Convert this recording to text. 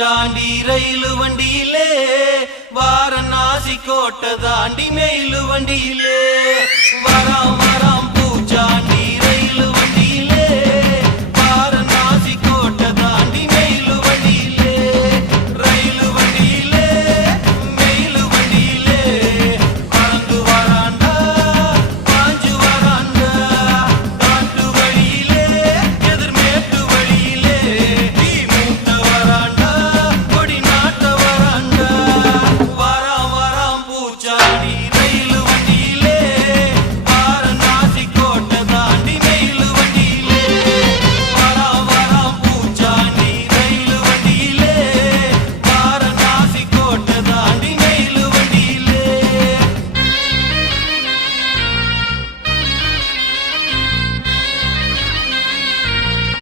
பூச்சாண்டி ரயிலு வண்டியிலே வாரணாசி கோட்டை தாண்டி மெயிலு வண்டியிலே வராம் வராம்